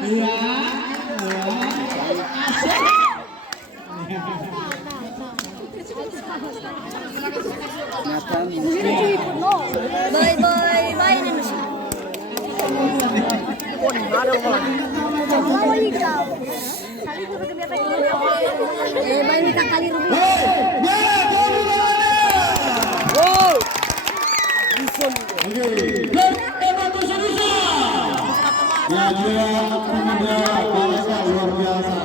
Iya. Asik. Bye bye bye Indonesia. Bye minta kali rubi. Wow. Ya dia pemuda bangsa luar biasa.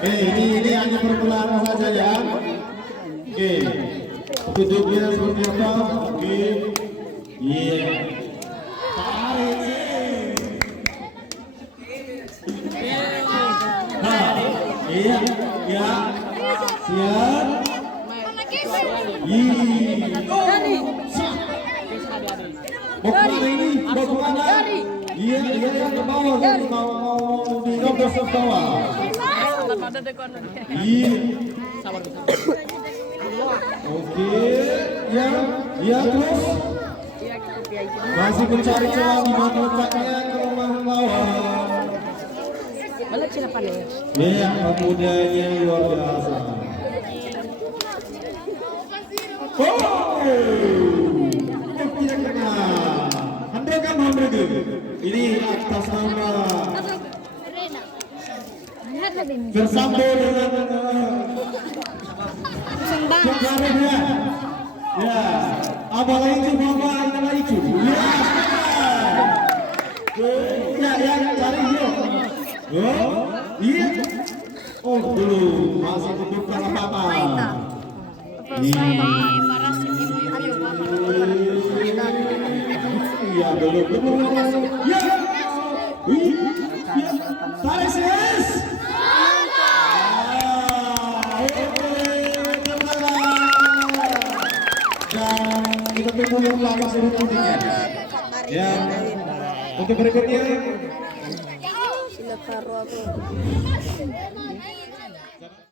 Ini hanya permulaan saja ya. Oke, duduknya seperti apa? Oke, iya. Tarik sih. Nah, iya, ya, siap. Mau kemana ini? Mau kemana? Iya, ke bawah. Mau di nomor bawah. Iya. Oke, ya terus. Masih mencari celah di mana letaknya ke rumah lawan. Balik sini apa nih? Iya, pemudanya luar biasa. Oh, tidak kena. Handakan Hamburger. Ini atas nama bersambung dengan Jakarta. Ya, abang itu mama adalah itu. Ya, cari dia. Oh, iya. Oh, belum masih tutup apa-apa. Iya, belum. Ya. Tarik serius. Kita tunggu lagi selanjutnya. Ya, untuk berikutnya. Sila karo ako.